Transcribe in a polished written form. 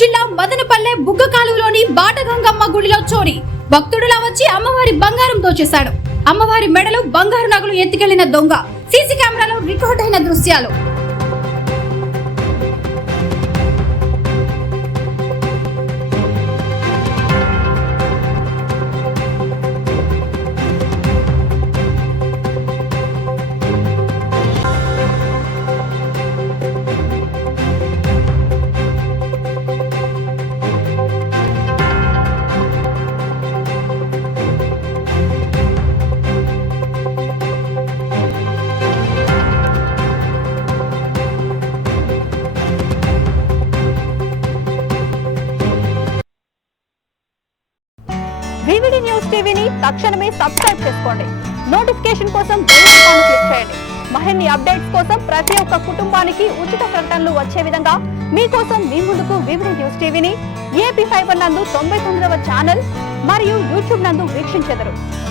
జిల్లా మదనపల్లె బుగ్గకాలువలోని బాటగంగమ్మ గుడిలో చోరీ. భక్తుడులా వచ్చి అమ్మవారి బంగారం దోచేశాడు. అమ్మవారి మెడలో బంగారు నగలు ఎత్తుకెళ్లిన దొంగ. సీసీ కెమెరాలో రికార్డ్ అయిన దృశ్యాలు. వివిడి న్యూస్ టీవీని తక్షణమే సబ్స్క్రైబ్ చేసుకోండి. నోటిఫికేషన్ కోసం బెల్ ఐకాన్ క్లిక్ చేయండి. మరిన్ని అప్డేట్స్ కోసం ప్రతి ఒక్క కుటుంబానికి ఉచిత ప్రకటనలు వచ్చే విధంగా మీకోసం మీ ముందుకు వివిడి న్యూస్ టీవీని ఏపీ ఫైబర్ నందు 99వ ఛానల్ మరియు యూట్యూబ్ నందు వీక్షించెదరు.